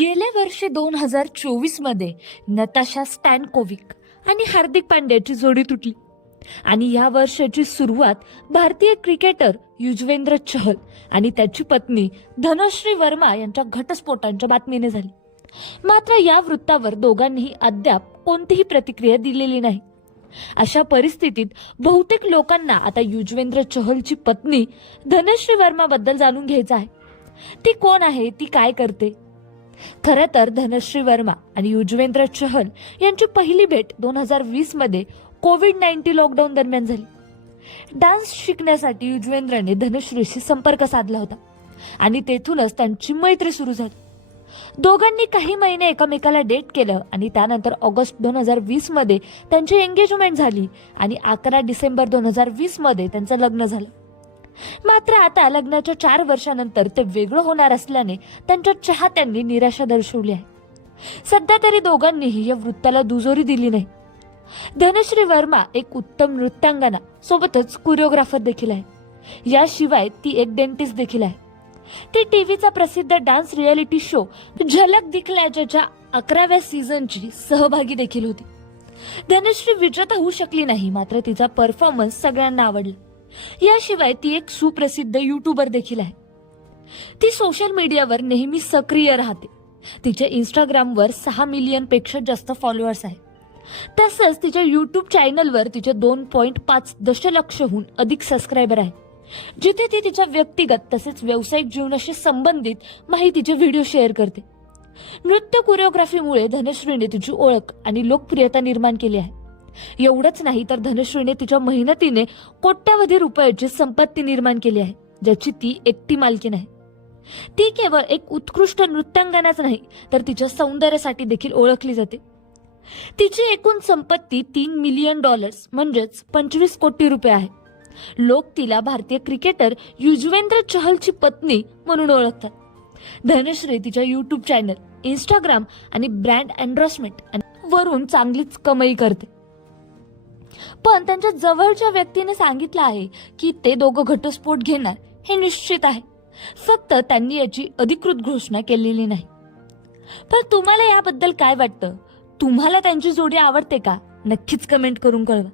गेल्या वर्षी दोन हजार चोवीसमध्ये नताशा स्टॅनकोविक आणि हार्दिक पांड्याची जोडी तुटली. आणि या वर्षाची सुरुवात भारतीय क्रिकेटर युजवेंद्र चहल आणि त्याची पत्नी धनश्री वर्मा यांच्या घटस्फोटांच्या बातमीने झाली. मात्र या वृत्तावर दोघांनीही अद्याप कोणतीही प्रतिक्रिया दिलेली नाही. अशा परिस्थितीत बहुतेक लोकांना आता युजवेंद्र चहलची पत्नी धनश्री वर्माबद्दल जाणून घ्यायचं आहे. ती कोण आहे? ती काय करते? खरं तर धनश्री वर्मा आणि युजवेंद्र चहल यांची पहिली भेट दोन हजार वीसमध्ये कोविड नाईन्टीन लॉकडाऊन दरम्यान झाली. डान्स शिकण्यासाठी युजवेंद्रने धनश्रीशी संपर्क साधला होता आणि तेथूनच त्यांची मैत्री सुरू झाली. दोघांनी काही महिने एकमेकाला डेट केलं आणि त्यानंतर ऑगस्ट दोन हजार वीसमध्ये त्यांची एंगेजमेंट झाली आणि अकरा डिसेंबर दोन हजार वीसमध्ये त्यांचं लग्न झालं. मात्र आता लग्नाच्या चार वर्षानंतर ते वेगळं होणार असल्याने त्यांच्या चाहत्यांनी निराशा दर्शवली आहे. सध्या तरी दोघांनीही या वृत्ताला दुजोरी दिली नाही. धनश्री वर्मा एक उत्तम नृत्यांगना सोबतच कोरिओग्राफर देखील आहे. याशिवाय ती एक डेंटिस्ट देखील आहे. ती टीव्हीचा प्रसिद्ध डान्स रियालिटी शो झलक दिखल्याच्या अकराव्या सीझनची सहभागी देखील होती. धनश्री विजेता होऊ शकली नाही मात्र तिचा परफॉर्मन्स सगळ्यांना आवडला. याशिवाय ती एक सुप्रसिद्ध युट्यूबर देखील आहे. ती सोशल मीडियावर नेहमी सक्रिय राहते. तिच्या इंस्टाग्रामवर सहा मिलियनपेक्षा जास्त फॉलोअर्स आहेत तसंच तिच्या युट्यूब चॅनलवर तिचे दोन पॉईंट पाच दशलक्षहून अधिक सबस्क्रायबर आहे. जिथे ती तिच्या व्यक्तिगत तसेच व्यावसायिक जीवनाशी संबंधित माहितीचे व्हिडिओ शेअर करते. नृत्य कोरिओग्राफीमुळे धनश्रीने तिची ओळख आणि लोकप्रियता निर्माण केली आहे. एवढंच नाही तर धनश्रीने तिच्या मेहनतीने कोट्यावधी रुपयाची संपत्ती निर्माण केली आहे ज्याची ती एकटी मालकीन आहे ती केवळ एक उत्कृष्ट नृत्यांगनाच नाही तर तिच्या सौंदर्यासाठी देखील ओळखली जाते. तिची एकूण संपत्ती तीन मिलियन डॉलर्स म्हणजेच पंचवीस कोटी रुपये आहे. लोक तिला भारतीय क्रिकेटर युजवेंद्र चहलची पत्नी म्हणून ओळखतात. धनश्री तिच्या युट्यूब चॅनल इंस्टाग्राम आणि ब्रँड अँड्रॉसमेंट वरून चांगलीच कमाई करते. पण त्यांच्या जवळच्या व्यक्तीने सांगितलं आहे की ते दोघं घटस्फोट घेणार हे निश्चित आहे. फक्त त्यांनी याची अधिकृत घोषणा केलेली नाही. पण तुम्हाला याबद्दल काय वाटतं? तुम्हाला त्यांची जोडी आवडते का? नक्कीच कमेंट करून कळवा.